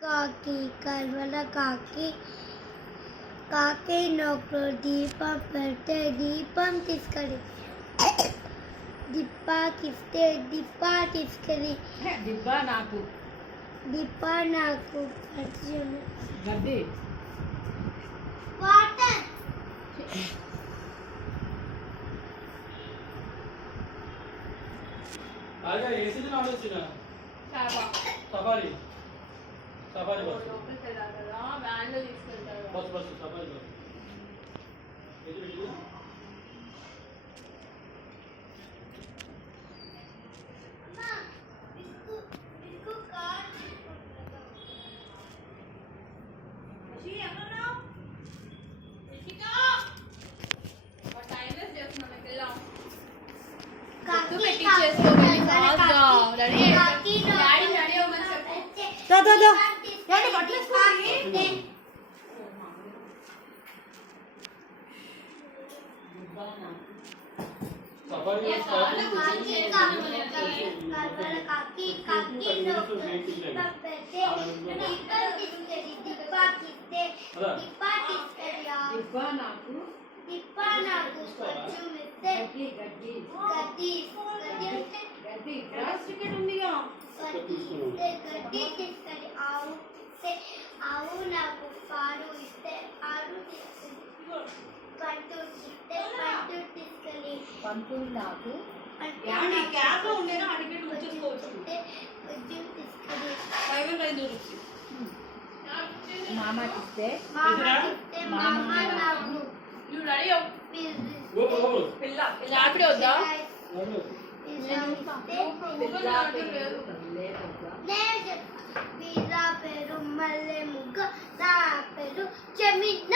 కాకి కల్వల కాకి కాకి నోట్లో దీపం పెడితే దీపం తీసుకొని దిప్పాకిస్తే దిప్పా తీసుకొని దిబ్బా నాకు గడ్డి వాటర్ आगे एसी दिन आने चाहिए सफारी सफारी बस बस बस सफारी बस ये तो बिल्कुल ఆవు నాకు పాలు ఇస్తే పాలు తీసుకొని పంటు ఇస్తే పంటు తీసుకొని పంతులు నాకు మామ ఇస్తే మామ నాకు ఆపిడే వద్దా వీరా పేరు మల్లె ముగ్గ నా పేరు జమీన్